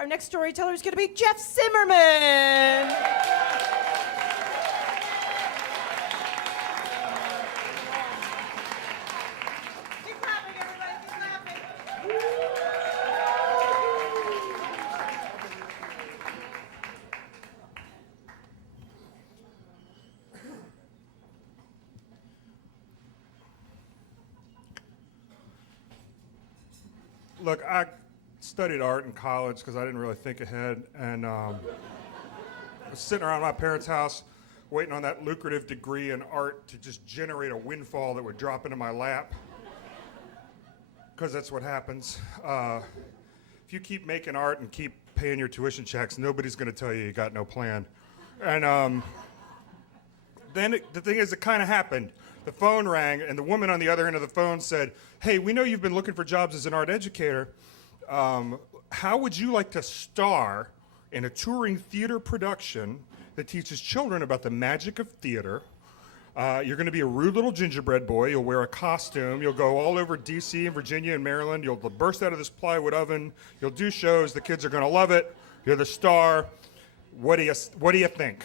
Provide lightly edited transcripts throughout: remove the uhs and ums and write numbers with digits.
Our next storyteller is going to be Jeff Simmermon. Keep clapping, everybody. Keep clapping. Look, I studied art in college because I didn't really think ahead, and I was sitting around my parents' house waiting on that lucrative degree in art to just generate a windfall that would drop into my lap, because that's what happens. If you keep making art and keep paying your tuition checks, nobody's going to tell you got no plan. And then the thing is, it kind of happened. The phone rang, and the woman on the other end of the phone said, "Hey, we know you've been looking for jobs as an art educator. How would you like to star in a touring theater production that teaches children about the magic of theater? You're going to be a rude little gingerbread boy. You'll wear a costume. You'll go all over D.C. and Virginia and Maryland. You'll burst out of this plywood oven. You'll do shows. The kids are going to love it. You're the star. What do you think?"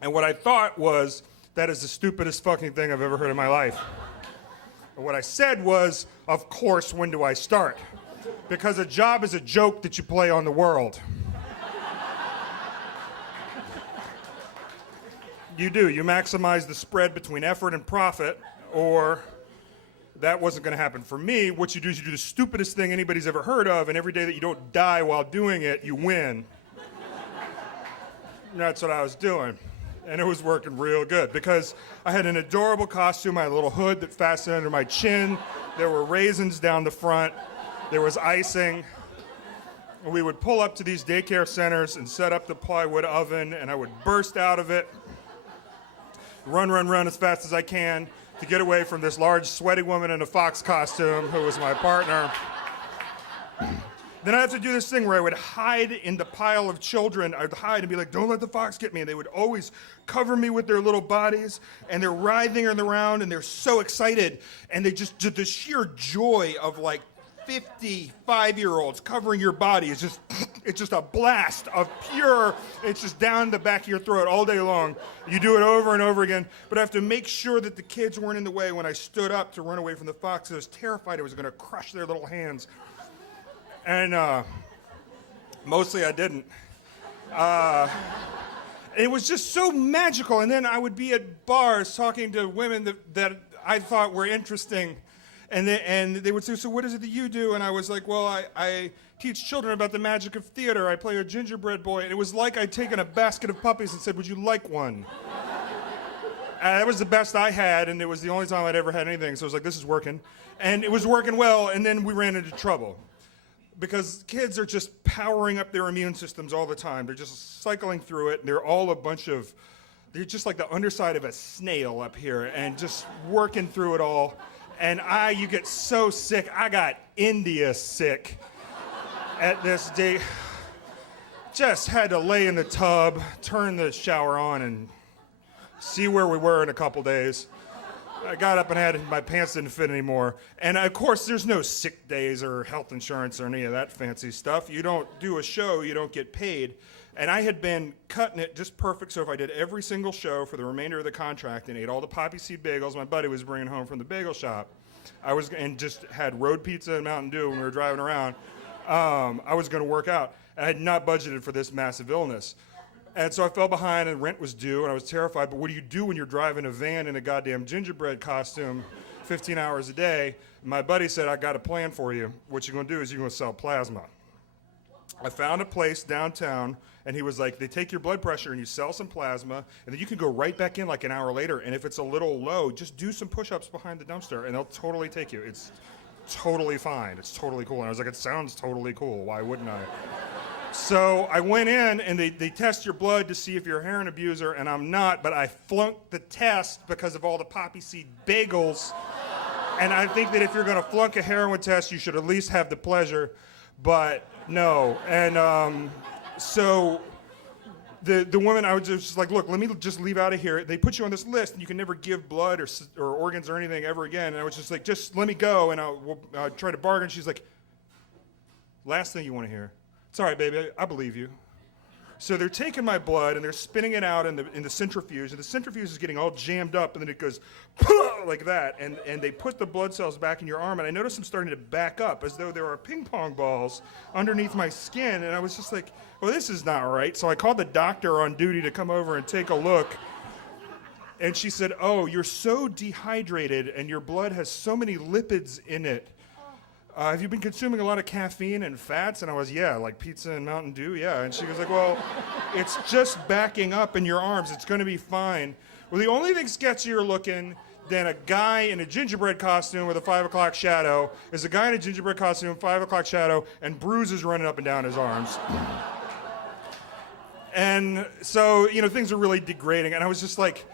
And what I thought was, that is the stupidest fucking thing I've ever heard in my life. And what I said was, of course, when do I start? Because a job is a joke that you play on the world. You do. You maximize the spread between effort and profit, or that wasn't going to happen. For me, what you do is you do the stupidest thing anybody's ever heard of, and every day that you don't die while doing it, you win. And that's what I was doing. And it was working real good because I had an adorable costume. I had a little hood that fastened under my chin. There were raisins down the front. There was icing. We would pull up to these daycare centers and set up the plywood oven, and I would burst out of it, run as fast as I can to get away from this large, sweaty woman in a fox costume who was my partner. Then I'd have to do this thing where I would hide in the pile of children. I'd hide and be like, "Don't let the fox get me." And they would always cover me with their little bodies, and they're writhing around, and they're so excited. And they just, the sheer joy of like 55-year-olds covering your body is just, it's just a blast of pure, it's just down the back of your throat all day long. You do it over and over again. But I have to make sure that the kids weren't in the way when I stood up to run away from the fox. I was terrified I was going to crush their little hands. And mostly I didn't. It was just so magical. And then I would be at bars talking to women that I thought were interesting. And they would say, "So what is it that you do?" And I was like, "Well, I teach children about the magic of theater. I play a gingerbread boy." And it was like I'd taken a basket of puppies and said, "Would you like one?" That was the best I had, and it was the only time I'd ever had anything. So I was like, this is working. And it was working well, and then we ran into trouble. Because kids are just powering up their immune systems all the time. They're just cycling through it, and they're all a bunch of, they're just like the underside of a snail up here, and just working through it all. And you get so sick. I got India sick at this day. Just had to lay in the tub, turn the shower on, and see where we were in a couple days. I got up and my pants didn't fit anymore. And of course, there's no sick days or health insurance or any of that fancy stuff. You don't do a show, you don't get paid. And I had been cutting it just perfect, so if I did every single show for the remainder of the contract and ate all the poppy seed bagels my buddy was bringing home from the bagel shop, and just had road pizza and Mountain Dew when we were driving around, I was going to work out. I had not budgeted for this massive illness. And so I fell behind, and rent was due, and I was terrified. But what do you do when you're driving a van in a goddamn gingerbread costume 15 hours a day? And my buddy said, "I got a plan for you. What you're going to do is you're going to sell plasma." I found a place downtown, and he was like, "They take your blood pressure, and you sell some plasma, and then you can go right back in like an hour later, and if it's a little low, just do some push-ups behind the dumpster, and they'll totally take you. It's totally fine. It's totally cool." And I was like, "It sounds totally cool. Why wouldn't I?" So I went in, and they test your blood to see if you're a heroin abuser, and I'm not, but I flunked the test because of all the poppy seed bagels. And I think that if you're going to flunk a heroin test, you should at least have the pleasure, but no. And so the woman, I was just like, "Look, let me just leave out of here. They put you on this list, and you can never give blood or organs or anything ever again." And I was just like, "Just let me go, and I'll try to bargain." She's like, "Last thing you want to hear, It's all right, baby, I believe you. So they're taking my blood and they're spinning it out in the centrifuge, and the centrifuge is getting all jammed up, and then it goes like that, and they put the blood cells back in your arm, and I noticed them starting to back up as though there are ping pong balls underneath my skin, and I was just like, well, this is not right. So I called the doctor on duty to come over and take a look, and she said, oh, you're so dehydrated and your blood has so many lipids in it. Have you been consuming a lot of caffeine and fats? And I was, yeah, like pizza and Mountain Dew, yeah. And she was like, well, it's just backing up in your arms. It's going to be fine. Well, the only thing sketchier looking than a guy in a gingerbread costume with a 5 o'clock shadow is a guy in a gingerbread costume, 5 o'clock shadow, and bruises running up and down his arms. And so, things are really degrading. And I was just like,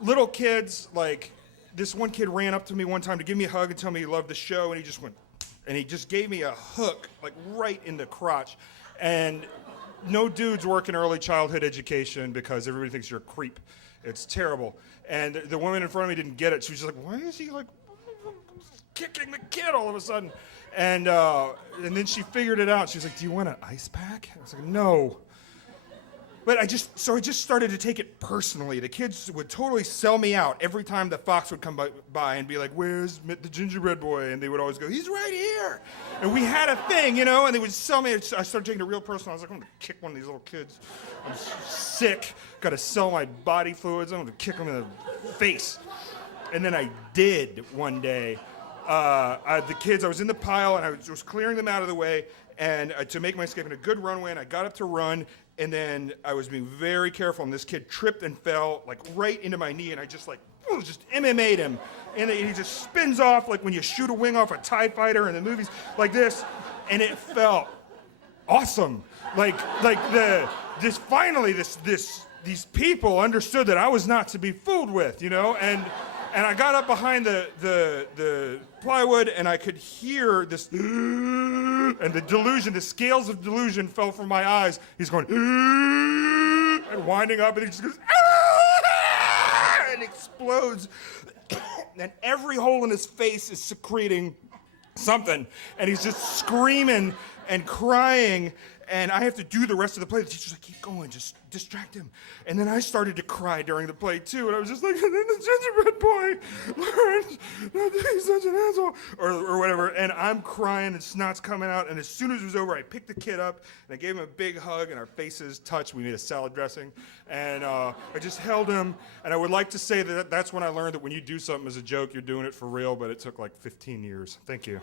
little kids, like, this one kid ran up to me one time to give me a hug and tell me he loved the show, and he just went, and he just gave me a hook, like right in the crotch. And no dudes work in early childhood education because everybody thinks you're a creep. It's terrible. And the woman in front of me didn't get it. She was just like, why is he like kicking the kid all of a sudden? And then she figured it out. She was like, do you want an ice pack? I was like, no. But I just started to take it personally. The kids would totally sell me out every time the fox would come by and be like, where's the gingerbread boy? And they would always go, he's right here. And we had a thing, and they would sell me. I started taking it real personal. I was like, I'm going to kick one of these little kids. I'm sick. Got to sell my body fluids. I'm going to kick them in the face. And then I did one day. The kids, I was in the pile, and I was clearing them out of the way, and to make my escape in a good runway, and I got up to run, and then I was being very careful, and this kid tripped and fell, like, right into my knee, and I just MMA'd him. And he just spins off like when you shoot a wing off a TIE fighter in the movies, like this, and it felt awesome. These people understood that I was not to be fooled with, and I got up behind the plywood, and I could hear this, and the scales of delusion fell from my eyes. He's going, and winding up, and he just goes, and explodes. And every hole in his face is secreting something, and he's just screaming and crying, and I have to do the rest of the play. The teacher's like, keep going, just distract him. And then I started to cry during the play too, and I was just like, and then the gingerbread boy learned not to be such an asshole, or whatever, and I'm crying and snot's coming out, and as soon as it was over, I picked the kid up, and I gave him a big hug, and our faces touched. We made a salad dressing, and I just held him, and I would like to say that that's when I learned that when you do something as a joke, you're doing it for real, but it took like 15 years. Thank you.